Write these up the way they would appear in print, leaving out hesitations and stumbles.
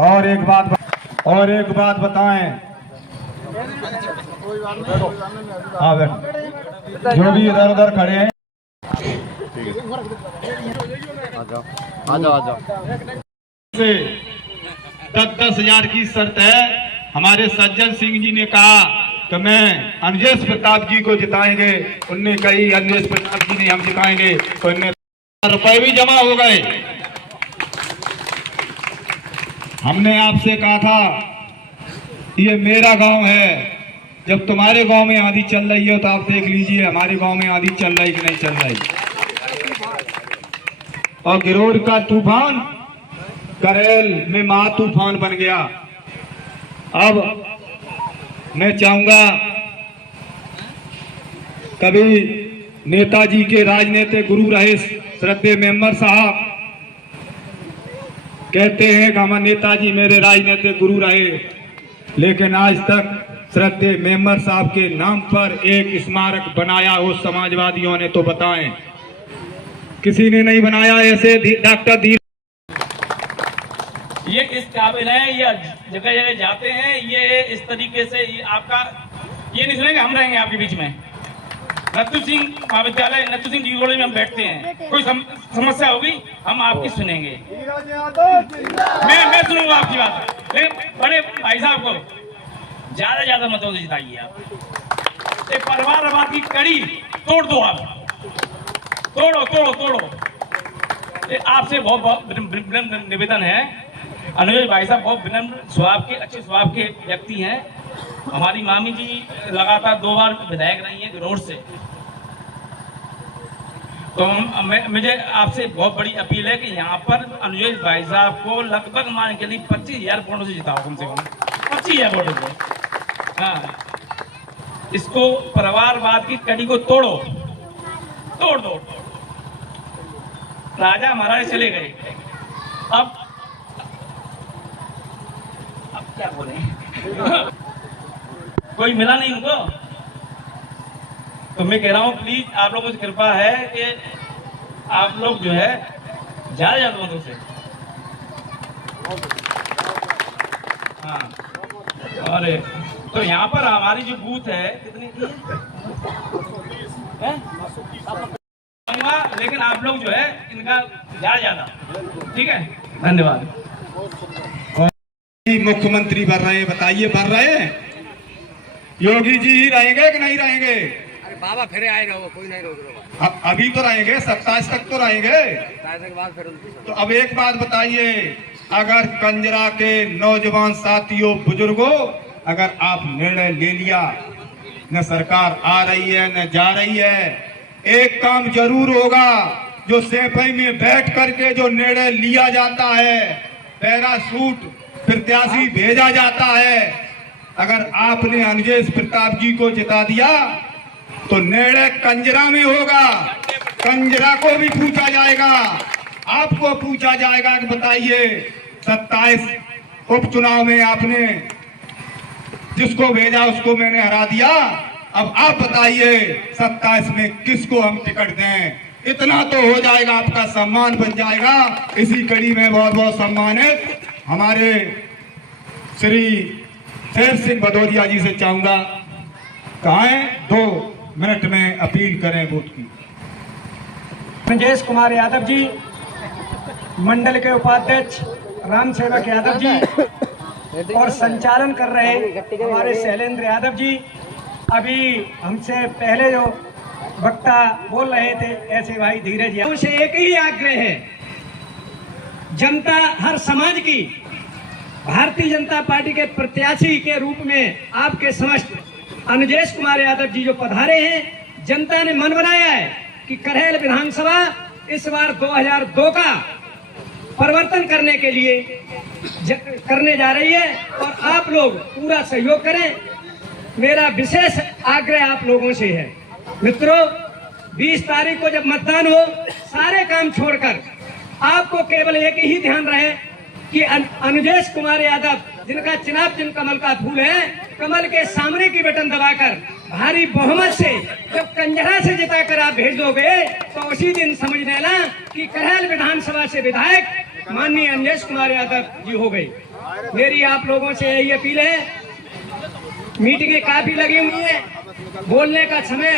और एक बात बताएं, हाँ जो भी इधर उधर खड़े हैं आ जाओ। 10,000 की शर्त है। हमारे सज्जन सिंह जी ने कहा कि मैं अनुजेश प्रताप जी को जिताएंगे, उनने कही अनुजेश प्रताप जी ने हम जिताएंगे, तो उनने रुपए भी जमा हो गए। हमने आपसे कहा था ये मेरा गांव है, जब तुम्हारे गांव में आंधी चल रही है तो आप देख लीजिए हमारे गांव में आंधी चल रही कि नहीं चल रही। और गिरोड का तूफान करेल में महा तूफान बन गया। अब मैं चाहूंगा कभी नेताजी के राजनीतिक गुरु रहे श्रद्धेय मेंबर साहब कहते हैं कि हमारे नेताजी मेरे राजनीतिक गुरु रहे, लेकिन आज तक श्रद्धेय मेंबर साहब के नाम पर एक स्मारक बनाया हो समाजवादियों ने तो बताएं, किसी ने नहीं बनाया। ऐसे डॉक्टर दी ये इस काबिल है, ये जगह जगह जाते हैं, ये इस तरीके से ये आपका ये नहीं सुनेंगे। हम रहेंगे आपके बीच में। नथु सिंह महाविद्यालय, नथु सिंह डिग्री कॉलेज में हम बैठते हैं, कोई समस्या होगी हम आपकी सुनेंगे, मैं सुनूंगा आपकी बात। लेकिन बड़े भाई साहब को ज्यादा मतों से जिताइए आप। परिवारवाद की कड़ी तोड़ दो आप, तोड़ो। आपसे बहुत विनम्र निवेदन है। अनुज भाई साहब बहुत विनम्र स्वभाव के, अच्छे स्वभाव के व्यक्ति हैं। हमारी मामी जी लगातार 2 बार विधायक रही हैं रोड से, तो मुझे आपसे बहुत बड़ी अपील है कि यहाँ पर अनुज भाई साहब को लगभग मान के लिए 25,000 वोटों से जिताओ, कम से कम 25,000 वोटों से। हाँ, इसको परिवारवाद की कड़ी को तोड़ दो। राजा महाराज चले गए, अब क्या बोले कोई मिला नहीं उनको, तो मैं कह रहा हूं प्लीज आप लोगों से कृपा है कि आप लोग जो है ज्यादा मतों से, हाँ। और तो यहाँ पर हमारी जो बूथ है कितनी की है? लेकिन आप लोग जो है इनका ज्यादा, ठीक है। धन्यवाद। मुख्यमंत्री बन रहे हैं, बताइए बन रहे हैं? योगी जी ही रहेंगे कि नहीं रहेंगे? अरे बाबा फिर आएगा, वो कोई नहीं रोक रहा। अभी तो रहेंगे, 27 तक तो रहेंगे। तो अब एक बात बताइए, अगर कंजरा के नौजवान साथियों बुजुर्गों, अगर आप निर्णय ले लिया, न सरकार आ रही है न जा रही है, एक काम जरूर होगा, जो सेफई में बैठ करके जो निर्णय लिया जाता है, पैराशूट प्रत्याशी भेजा जाता है, अगर आपने अनुजेश प्रताप जी को जिता दिया तो निर्णय कंजरा में होगा। कंजरा को भी पूछा जाएगा, आपको पूछा जाएगा कि बताइए 27 उपचुनाव में आपने जिसको भेजा उसको मैंने हरा दिया, अब आप बताइए 27 में किसको हम टिकट दें? इतना तो हो जाएगा, आपका सम्मान बन जाएगा। इसी कड़ी में बहुत बहुत सम्मानित हमारे श्री शेर सिंह भदौरिया जी से चाहूंगा, कहाँ है 2 मिनट में अपील करें वोट की। अनुजेश कुमार यादव जी, मंडल के उपाध्यक्ष राम सेवक यादव जी और संचालन कर रहे हमारे शैलेंद्र यादव जी, अभी हमसे पहले जो वक्ता बोल रहे थे ऐसे भाई धीरज यादव से एक ही आग्रह है, जनता हर समाज की भारतीय जनता पार्टी के प्रत्याशी के रूप में आपके समक्ष अनुजेश कुमार यादव जी जो पधारे हैं, जनता ने मन बनाया है कि करहेल विधानसभा इस बार 2002 का परिवर्तन करने के लिए करने जा रही है और आप लोग पूरा सहयोग करें। मेरा विशेष आग्रह आप लोगों से है। मित्रों, 20 तारीख को जब मतदान हो, सारे काम छोड़कर आपको केवल एक ही ध्यान रहे कि अनुजेश कुमार यादव जिनका चुनाव चिन्ह कमल का फूल है, कमल के सामने की बटन दबाकर भारी बहुमत से जब कंजरा से जिताकर आप भेज दोगे तो उसी दिन समझ लेना कि करहल विधानसभा से विधायक माननीय अनुजेश कुमार यादव जी हो गए। मेरी आप लोगों से यही अपील है, मीटिंगें काफी लगी हुई है, बोलने का समय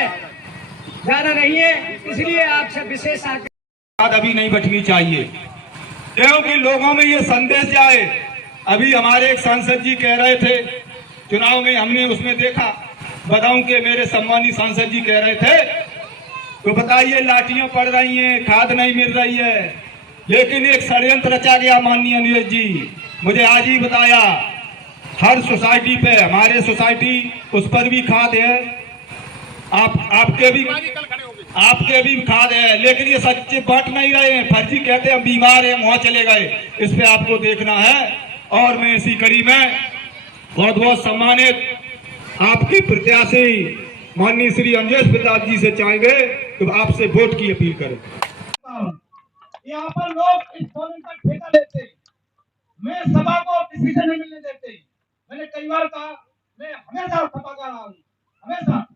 ज्यादा नहीं है, इसलिए आपसे विशेष बात अभी नहीं बचनी चाहिए, क्योंकि लोगों में ये संदेश जाए। अभी हमारे एक सांसद जी कह रहे थे, चुनाव में हमने उसमें देखा, बताऊं कि मेरे सम्मानित सांसद जी कह रहे थे, तो बताइए लाठियां पड़ रही हैं, खाद नहीं मिल रही है, लेकिन एक षड्यंत्र रचा गया माननीय अनुजेश जी, मुझे आज ही बताया, हर सोसाइटी पे, हमारे सोसाइटी उस पर भी खाद है, आपके भी खाद है, लेकिन ये सच्चे बांट नहीं रहे हैं, फर्जी कहते हैं बीमार है वहां चले गए, इस पे आपको देखना है। और मैं इसी कड़ी में बहुत बहुत सम्मानित आपके प्रत्याशी माननीय श्री अनुजेश प्रताप जी से चाहेंगे कि आपसे वोट की अपील करें। यहाँ पर लोग इस कॉलोनी का ठेका लेते हैं, मैं सभा को किसी से नहीं मिलने देते। मैंने कई बार कहा, मैं हमेशा सभा का रहा हूँ, हमेशा।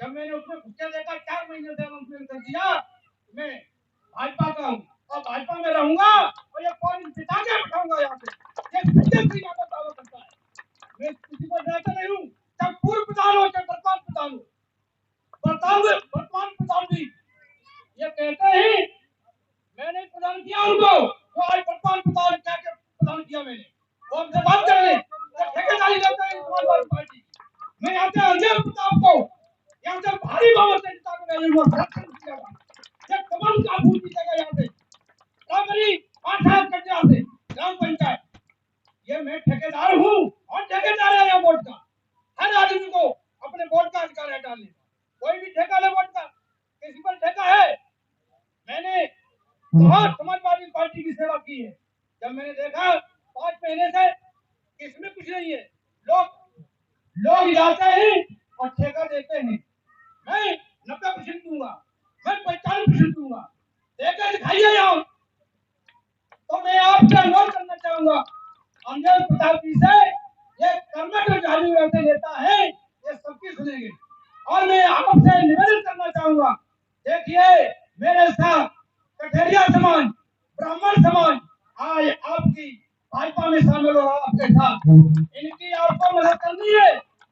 जब मैंने उसमें घुसके देखा 4 महीने से उन्होंने कर दिया, मैं भाजपा का हूँ और भाजपा में रहूंगा और ये कौन पिता के बैठाऊंगा यहाँ पे, ये सत्य यहाँ पर दावा करता है। मैं किसी को डरता नहीं हूँ, चाहे पूर्व प्रधान हो चाहे वर्तमान प्रधान हो, वर्तमान प्रधान भी ये कहते हैं मैंने प्रदान किया उनको, वो आज वर्तमान प्रधान क्या क्या प्रदान किया मैंने, वो हमसे बात कर ले, ठेकेदारी करते हैं समाजवादी पार्टी। मैं यहाँ से अनुजेश प्रताप को यहाँ से भारी बहुमत से जिता कर ये कमल का फूल जीतेगा यहाँ से, मेरी 8 कर यहाँ से ग्राम पंचायत। ये मैं ठेकेदार हूँ और ठेकेदार है यहाँ वोट का, हर आदमी को अपने वोट का अधिकार है डालने का, कोई भी ठेका ले वोट का, किसी पर ठेका है। मैंने बहुत समाजवादी पार्टी की सेवा की है, जब मैंने देखा 5 महीने से इसमें कुछ नहीं है, लोग जाते हैं और ठेका देते हैं। मैं 90% दूंगा, मैं 95% दूंगा, देकर दिखाइए यहाँ। तो मैं आपसे अनुरोध करना चाहूंगा अनुजेश प्रताप जी से, ये कर्मठ और जादू ऐसे नेता है, ये सबकी सुनेंगे। और मैं आपसे निवेदन करना चाहूंगा, देखिए मेरे साथ कठेरिया समाज, ब्राह्मण समाज आज आपकी भाजपा में शामिल हो, आपके साथ इनकी आपको मदद करनी है,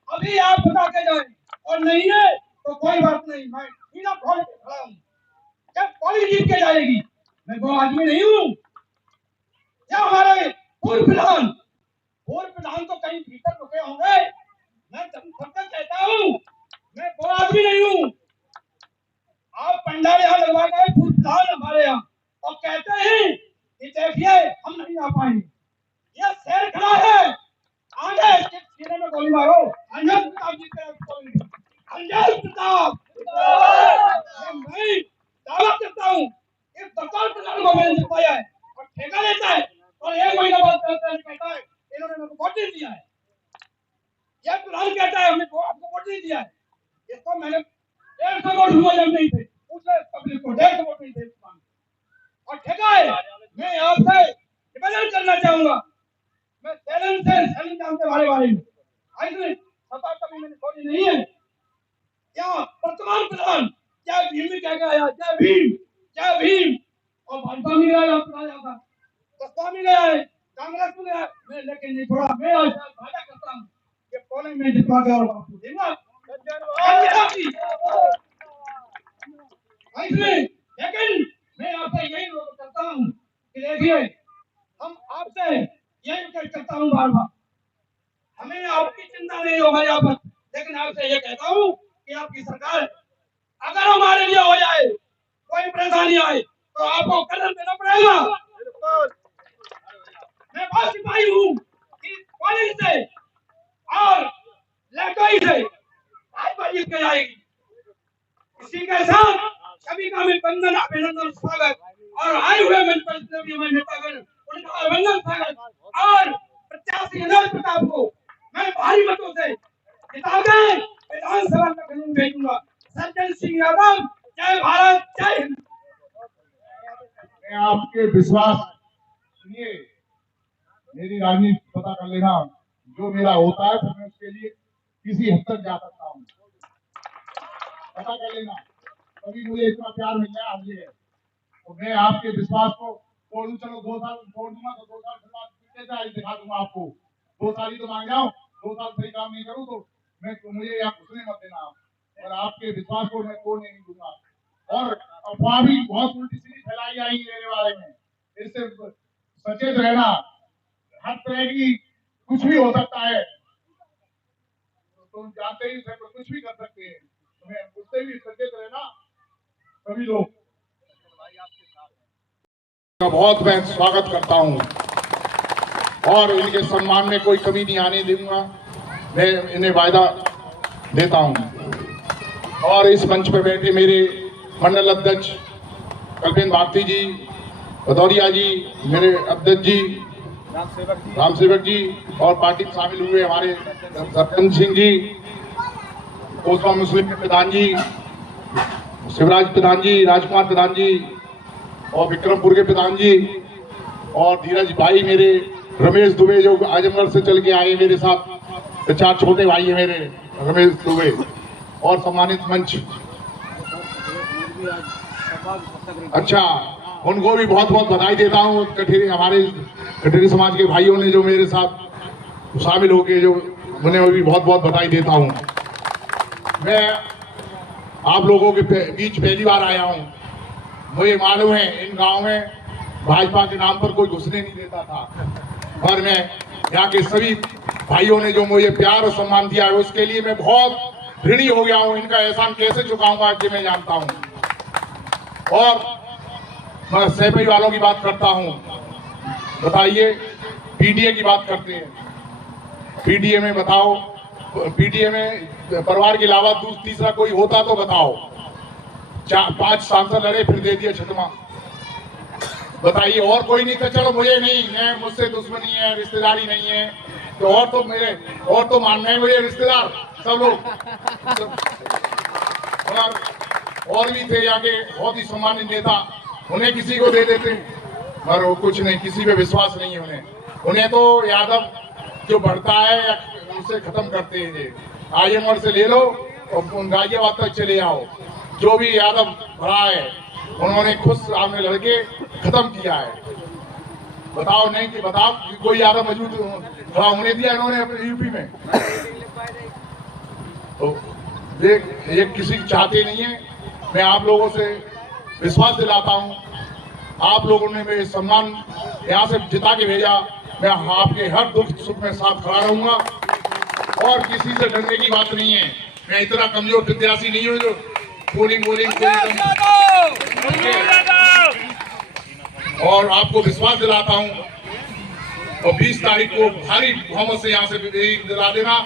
अभी आप बता के जाए, और नहीं है तो कोई बात नहीं, मैं सीना खोल के खड़ा हूँ, जब कॉलेज जीत के जाएगी, मैं वो आदमी नहीं हूँ। क्या हमारे पूर्व प्रधान तो कहीं भीतर रुके होंगे, मैं सबसे कहता हूँ मैं वो आदमी नहीं हूँ। आप पंडाल यहाँ लगवा गए पूर्व प्रधान हमारे यहाँ, और कहते हैं कि देखिए हम नहीं आ पाएंगे, ये शेर खड़ा है, आगे सीने में गोली मारो। अनुजेश प्रताप जी के अनुजेश प्रताप मैं दावा करता हूँ इस वर्तमान प्रधान को मैंने जिताया है, और ठेका लेता है और 1 महीना बाद कहता है इन्होंने मेरे को वोट नहीं दिया है, यह प्रधान कहता है हमने आपको वोट नहीं दिया है। इसको मैंने 150 वोट हुआ जब नहीं थे, उसने पब्लिक को 150 वोट नहीं थे और ठेका है। मैं आपसे निवेदन करना चाहूंगा, मैं सैलिम नाम के बारे में आज सभा कभी मैंने छोड़ी नहीं है। क्या वर्तमान प्रधान क्या भीम में क्या गया, क्या भीम और भाजपा में गया, बसपा में गया है, कांग्रेस में गया, मैं लेकिन नहीं छोड़ा। मैं आज वादा करता हूँ कि पोलिंग में जितवा के और आपको देगा। लेकिन मैं आपसे यही अनुरोध करता हूँ कि देखिए हम आपसे यही रिक्वेस्ट करता हूँ बार बार, हमें आपकी चिंता नहीं होगा यहाँ पर, लेकिन आपसे ये कहता हूँ कि आपकी सरकार अगर हमारे लिए हो जाए, कोई परेशानी आए तो आपको कदम देना पड़ेगा। मैं बहुत सिपाही हूँ कि कॉलेज से और लड़कोई से भाजपा जीत के जाएगी। इसी के साथ सभी का मैं वंदन अभिनंदन स्वागत और आए हुए नेतागण उनका अभिनंदन स्वागत और प्रत्याशी अनुजेश प्रताप को मैं भारी मतों से जिताकर विधानसभा में कानून भेजूंगा। सज्जन सिंह यादव, जय भारत, जय हिंद। आपके विश्वास सुनिए, मेरी राजनीति पता कर लेना, जो मेरा होता है फिर मैं उसके लिए किसी हद तक जा सकता हूँ, पता कर लेना। कभी मुझे इतना प्यार मिल जाए आज ये, तो मैं आपके विश्वास को तोड़ दूं। चलो 2 साल छोड़ दूंगा तो 2 साल के बाद कैसे आज दिखा दूंगा आपको। 2 साल ही तो मांग जाऊं, 2 साल सही काम नहीं करूं तो मैं मुझे यहाँ घुसने मत देना आप, और आपके विश्वास को मैं तोड़ने नहीं दूंगा। और अफवाह भी बहुत उल्टी सीधी फैलाई जाएगी मेरे बारे में, इससे सचेत रहना। हर तरह की कुछ भी हो सकता है, तुम जानते ही सब कुछ भी कर सकते हैं, तुम्हें उससे भी सचेत रहना सभी लोग का बहुत मैं स्वागत करता हूं और इनके सम्मान में कोई कमी नहीं आने दूंगा, मैं इन्हें वायदा देता हूं। और इस मंच पर बैठे मेरे मंडल अध्यक्ष कल्पेंद्र भारती जी, भदौरिया जी, मेरे अध्यक्ष जी राम सेवक जी, और पार्टी में शामिल हुए हमारे सत्येंद्र सिंह जी, कोसवा मुस्लिम के प्रधान जी, शिवराज प्रधान जी, राजकुमार प्रधान जी, और विक्रमपुर के प्रधान जी, और धीरज भाई, मेरे रमेश दुबे जो आजमगढ़ से चल के आए मेरे साथ, 4 छोटे भाई है मेरे रमेश दुबे, और सम्मानित मंच, अच्छा उनको भी बहुत बहुत बधाई देता हूँ। हमारे कठेरी समाज के भाइयों ने जो मेरे साथ शामिल होके जो, उन्हें भी बहुत बहुत बधाई देता हूँ। मैं आप लोगों के बीच पहली बार आया हूँ, मुझे मालूम है इन गांव में भाजपा के नाम पर कोई घुसने नहीं देता था, और मैं यहाँ के सभी भाइयों ने जो मुझे प्यार और सम्मान दिया है उसके लिए मैं बहुत ऋणी हो गया हूँ। इनका एहसान कैसे चुकाऊंगा कि मैं जानता हूँ। और मैं सहपई वालों की बात करता हूँ, बताइए पीडीए की बात करते हैं, पीडीए में बताओ, पीडीए में परिवार के अलावा तीसरा कोई होता तो बताओ। 4-5 सांसद लड़े फिर दे दिया छतमा, बताइए और कोई नहीं था, चलो मुझे नहीं है, मुझसे दुश्मनी है, रिश्तेदारी नहीं है, तो और तो मानना है मुझे रिश्तेदार सब लोग और भी थे यहाँ के बहुत ही सम्मानित नेता, उन्हें किसी को दे देते, और वो कुछ नहीं, किसी पे विश्वास नहीं है उन्हें तो यादव जो बढ़ता है उसे खत्म करते हैं। ये आजमगढ़ से ले लो और गाजियाबाद तक चले आओ, जो भी यादव भरा है उन्होंने खुद सामने लड़के खत्म किया है। बताओ नहीं कि बताओ कोई यादव मौजूद खड़ा होने दिया इन्होंने अपने यूपी में, तो ये किसी चाहते नहीं है। मैं आप लोगों से विश्वास दिलाता हूं, आप लोगों ने मेरे सम्मान यहाँ से जिता के भेजा, मैं आपके हर दुख सुख में साथ खड़ा रहूंगा, और किसी से डरने की बात नहीं है। मैं इतना कमजोर प्रत्याशी नहीं हूँ जो पोलिंग और आपको विश्वास दिलाता हूँ, और 20 तारीख को भारी बहुमत से यहाँ से दिला देना,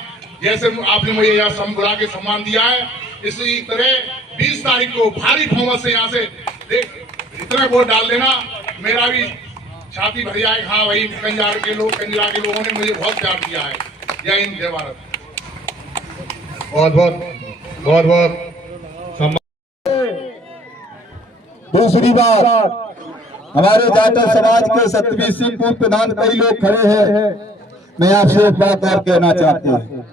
जैसे आपने मुझे यहाँ बुला के सम्मान दिया है, इसी तरह 20 तारीख को भारी बहुमत से यहाँ से इतना वोट डाल देना, मेरा भी छाती भर जाए। हाँ भाई, कंजरा के लोगों ने मुझे बहुत प्यार दिया है। जय हिंद, जय भारत। बहुत दूसरी बात, हमारे जाटव समाज के 27 सिंह पूर्व प्रधान कई लोग खड़े हैं, मैं आपसे एक बात और कहना चाहता हूँ।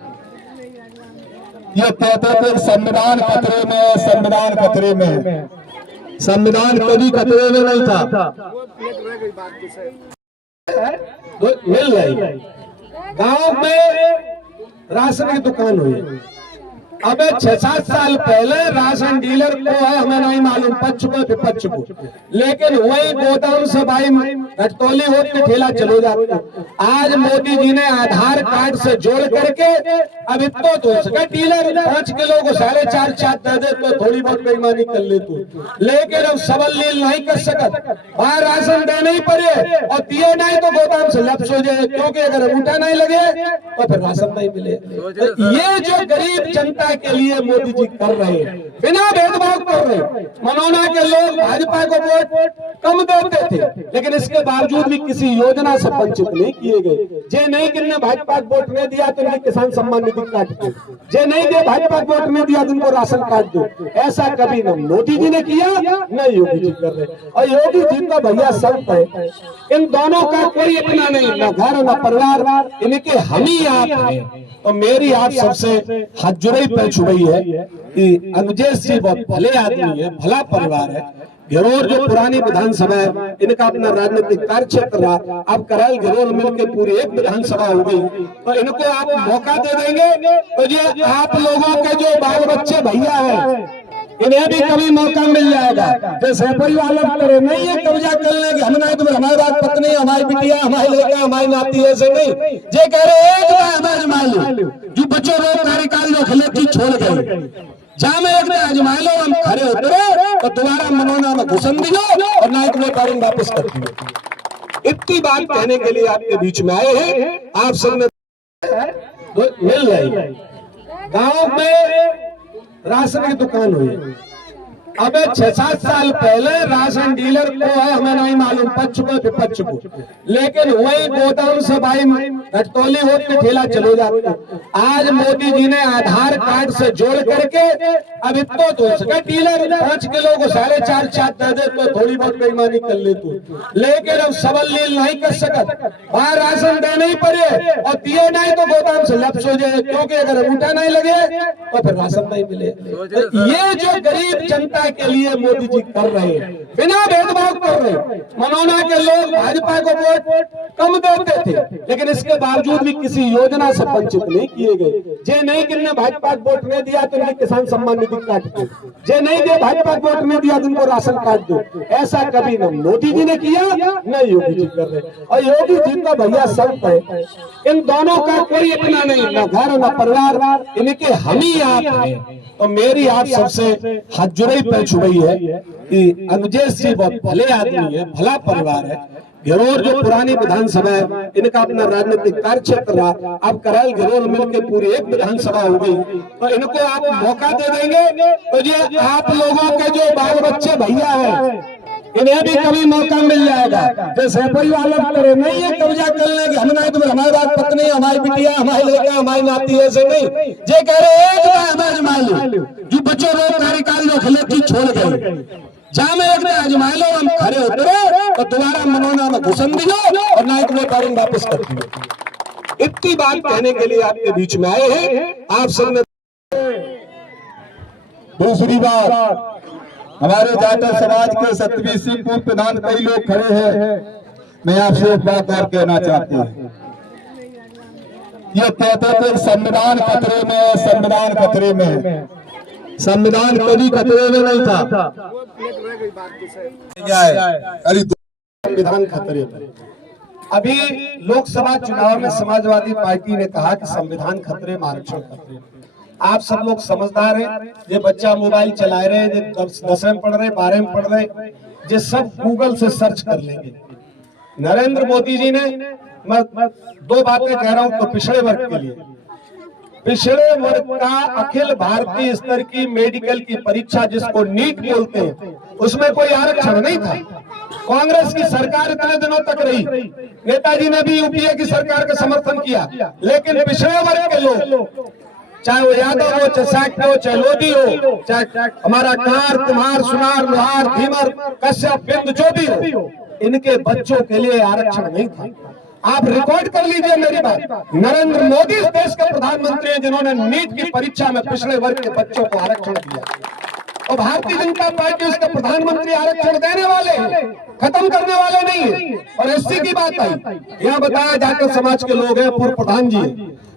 ये कहते थे संविधान खतरे में है, संविधान खतरे में है, संविधान कभी खतरे में नहीं था। मिल रही गांव में राशन की दुकान हुई, अब 6-7 साल पहले राशन डीलर को है हमें नहीं मालूम, पक्ष को विपक्ष को, लेकिन वही गोदाम से भाई घटतौली होत के ठेला चलो जाते। आज मोदी जी ने आधार कार्ड से जोड़ करके अब इतना तो हो सका, डीलर 5 किलो को 4.5 दे दे तो थोड़ी बहुत बेईमानी कर ले तो, लेकिन अब सबल लील नहीं कर सकत, वहां राशन देने ही पड़े, और दिए नहीं तो गोदाम से लफ्स हो जाए, क्योंकि अगर अंगूठा नहीं लगे तो फिर राशन नहीं मिले। ये जो गरीब जनता जनता के लिए मोदी जी कर रहे हैं, बिना भेदभाव कर रहे हैं। मनोना के लोग भाजपा को वोट कम देते थे, लेकिन इसके बावजूद भी किसी योजना से वंचित नहीं किए गए। जे नहीं किन्ने भाजपा को वोट नहीं दिया तो उनके किसान सम्मान निधि काट दो, जे नहीं दे भाजपा को वोट नहीं दिया तो उनको राशन काट दो। ऐसा कभी न मोदी जी ने किया न योगी जी कर रहे। और योगी जी का भैया संत है, इन दोनों का कोई अपना नहीं, न घर न परिवार, इनके हम ही आप हैं। तो मेरी आप सबसे हाथ जुड़े पे छुई है कि अनुजेश जी बहुत भले आदमी है, भला परिवार है। घिरोर जो पुरानी विधानसभा है, इनका अपना राजनीतिक कार्य क्षेत्र रहा, अब कराल घिरोर मिलकर पूरी एक विधानसभा हो गई, तो इनको आप मौका दे देंगे तो ये आप लोगों के जो बाल बच्चे भैया है इन्हें भी कभी मौका मिल जाएगा। जैसे परिवार करे नहीं है कब्जा कर लेंगे, हम नहीं तो हमारी बात पत्नी, हमारी बिटिया, हमारी लड़का, हमारी नाती, ऐसे नहीं। जे कह रहे एक बार हमें आजमा लो, जो बच्चों को कार्यकारी जो खिलेती छोड़ गए, जहाँ में एक बार आजमा लो, हम खड़े उतरे तो दोबारा मनोना में घुसन दियो और नायक में कारण वापस कर दियो। इतनी बात कहने के लिए आपके बीच में आए हैं। आप सबने मिल रही गाँव में राशन की दुकान हुई। अब 6-7 साल पहले राशन डीलर को है हमें नहीं मालूम, पक्ष को विपक्ष को, लेकिन वही गोदाम से भाई घटतौली होत के ठेला चलो जाते। आज मोदी जी ने आधार कार्ड से जोड़ करके अब इतना तो सका डीलर 5 किलो को 4.5 दे दे तो थोड़ी बहुत बेईमानी कर ले तू, लेकिन अब सबल लील नहीं कर सकत, वहां राशन देने ही पड़े और दिए नहीं तो गोदाम से लप्स हो जाए, क्योंकि अगर अंगूठा नहीं लगे तो फिर राशन नहीं मिले। तो ये जो गरीब जनता के लिए मोदी जी कर रहे हैं, बिना भेदभाव कर रहे हैं। मनोना के लोग भाजपा को वोट कम देते थे, लेकिन इसके बावजूद भी किसी योजना से वंचित नहीं किए गए। जे नहीं किन्ने भाजपा को वोट नहीं दिया तो उनके किसान सम्मान निधि काट दो, जे नहीं दे भाजपा को वोट नहीं दिया तो उनको राशन काट दो। ऐसा कभी न मोदी जी ने किया न योगी जी कर रहे। और योगी जी का भैया संत है, इन दोनों का कोई अपना नहीं, न घर न परिवार, इनके हम ही आप हैं। तो मेरी आप सबसे हाथ जुड़े पे छुई है कि अनुजेश जी बहुत भले आदमी है, भला परिवार है। घिरोर जो पुरानी विधानसभा है, इनका अपना राजनीतिक कार्य क्षेत्र रहा, अब कराल घिरोर मिलकर पूरी एक विधानसभा हो गई, तो इनको आप मौका दे देंगे तो ये आप लोगों के जो बाल बच्चे भैया है इन्हें भी कभी मौका मिल जाएगा। जैसे परिवार करे नहीं है कब्जा कर लेंगे, हम नहीं तो हमारी बात पत्नी, हमारी बिटिया, हमारी लड़का, हमारी नाती, ऐसे नहीं। जे कह रहे एक बार हमें आजमा लो, जो बच्चों को कार्यकारी जो खिलेती छोड़ गए, जहाँ में एक बार आजमा लो, हम खड़े उतरे तो दोबारा मनोना में घुसन दियो और नायक में कारण वापस कर दियो। इतनी बात कहने के लिए आपके बीच में आए हैं। आप सबने दूसरी बात, हमारे जाटव समाज के 7वीं सिंह पूर्व प्रधान कई लोग खड़े हैं, मैं आपसे एक बात और कहना चाहती हूँ। ये कहते थे संविधान खतरे में है, संविधान खतरे में है। संविधान कभी खतरे में नहीं था, संविधान खतरे में। अभी लोकसभा चुनाव में समाजवादी पार्टी ने कहा कि संविधान खतरे में, आरक्षण खतरे में। आप सब लोग समझदार हैं, ये बच्चा मोबाइल चला रहे हैं, जो 10वीं पढ़ रहे, 12वीं पढ़ रहे, ये सब गूगल से सर्च कर लेंगे। नरेंद्र मोदी जी ने, मैं 2 बातें कह रहा हूं तो पिछड़े वर्ग के लिए, पिछड़े वर्ग का अखिल भारतीय स्तर की मेडिकल की परीक्षा जिसको नीट बोलते हैं, उसमें कोई आरक्षण नहीं था। कांग्रेस की सरकार इतने दिनों तक रही, नेताजी ने भी यूपीए की सरकार का समर्थन किया, लेकिन पिछड़े वर्ग के लोग, चाहे वो यादव हो, चाहे साक्य हो, चाहे लोधी हो, चाहे हमारा कार, कुम्हार, सुनार, लोहार, धीमर, कश्यप, बिंद, जो भी हो, इनके बच्चों के लिए आरक्षण नहीं था। आप रिकॉर्ड कर लीजिए मेरी बात, नरेंद्र मोदी इस देश के प्रधानमंत्री हैं जिन्होंने नीट की परीक्षा में पिछड़े वर्ग के बच्चों को आरक्षण दिया, और भारतीय जनता पार्टी उसके प्रधानमंत्री आरक्षण देने वाले, खत्म करने वाले नहीं है। और एससी की बात आई, यहाँ बताया जाकर समाज के लोग हैं, पूर्व प्रधान जी,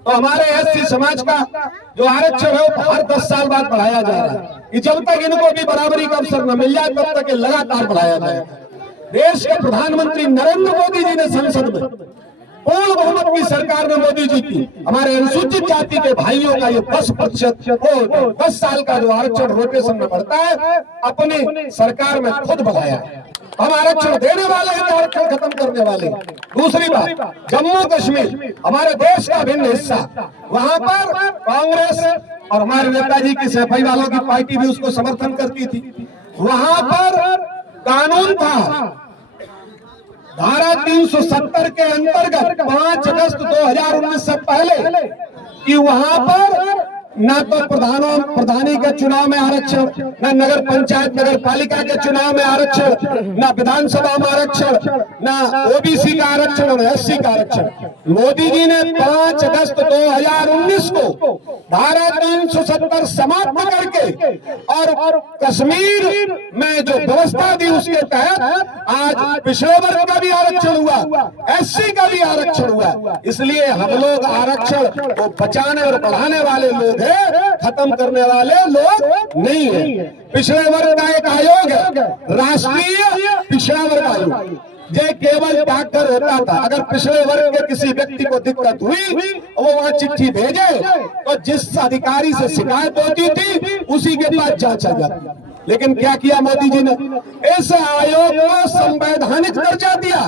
तो हमारे एससी समाज का जो आरक्षण है वो हर 10 साल बाद बढ़ाया जा रहा है कि जब तक इनको भी बराबरी का अवसर न मिल जाए तब तक ये लगातार बढ़ाया जाएगा। देश के प्रधानमंत्री नरेंद्र मोदी जी ने संसद में पूर्ण बहुमत की सरकार ने मोदी जी की हमारे अनुसूचित जाति के भाइयों का ये 10% 10 साल का जो आरक्षण रोटेशन में बढ़ता है, अपनी सरकार में खुद बढ़ाया है। हम आरक्षण देने वाले हैं, आरक्षण खत्म करने वाले हैं। दूसरी बात, जम्मू कश्मीर हमारे देश का भिन्न हिस्सा, वहां पर कांग्रेस और हमारे नेताजी की सफाई वालों की पार्टी भी उसको समर्थन करती थी। वहां पर कानून था धारा 370 के अंतर्गत 5 अगस्त 2019 से पहले कि वहां पर ना तो प्रधानी के चुनाव में आरक्षण, ना नगर पंचायत नगर पालिका के चुनाव में आरक्षण, ना विधानसभा में आरक्षण, ना ओबीसी का आरक्षण और एससी का आरक्षण। मोदी जी ने 5 अगस्त 2019 को धारा 370 समाप्त करके और कश्मीर में जो व्यवस्था दी उसके तहत आज पिछड़े वर्ग का भी आरक्षण हुआ, एससी का भी आरक्षण हुआ। इसलिए हम लोग आरक्षण को बचाने और बढ़ाने वाले लोग हैं, खत्म करने वाले लोग नहीं है। पिछड़े वर्ग का एक आयोग है, राष्ट्रीय पिछड़ा वर्ग आयोग, जो केवल डाकघर होता था। अगर पिछड़े वर्ग के किसी व्यक्ति को दिक्कत हुई वो वहां चिट्ठी भेजे तो जिस अधिकारी से शिकायत होती थी उसी के पास जांचा जाती। लेकिन क्या किया मोदी जी ने, इस आयोग को संवैधानिक दर्जा दिया।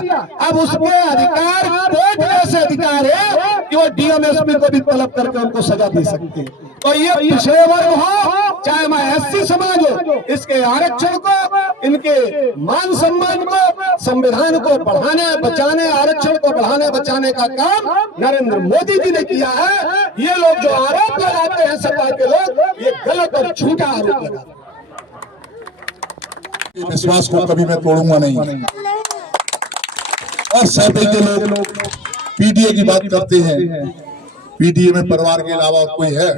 अब उसके अधिकार कोर्ट जैसे अधिकार है कि वो डीएमएसपी को भी तलब करके उनको सजा दे सकते हैं। तो ये पिछड़े वर्ग हो चाहे मैं एससी समाज हो, इसके आरक्षण को, इनके मान सम्मान को, संविधान को बढ़ाने बचाने, आरक्षण को बढ़ाने बचाने का काम नरेंद्र मोदी जी ने किया है। ये लोग जो आरोप लगाते हैं सपा के लोग, ये गलत और झूठा आरोप लगाते हैं। विश्वास को कभी मैं तोड़ूंगा नहीं। और सपा के लोग पीडीए की बात करते हैं, पीडीए में परिवार के अलावा कोई है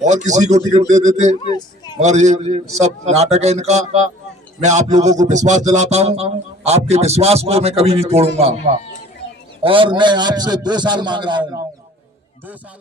और किसी को टिकट दे देते, मगर ये सब नाटक है इनका। मैं आप लोगों को विश्वास दिलाता हूं, आपके विश्वास को मैं कभी नहीं तोड़ूंगा। और मैं आपसे 2 साल मांग रहा हूं, 2 साल।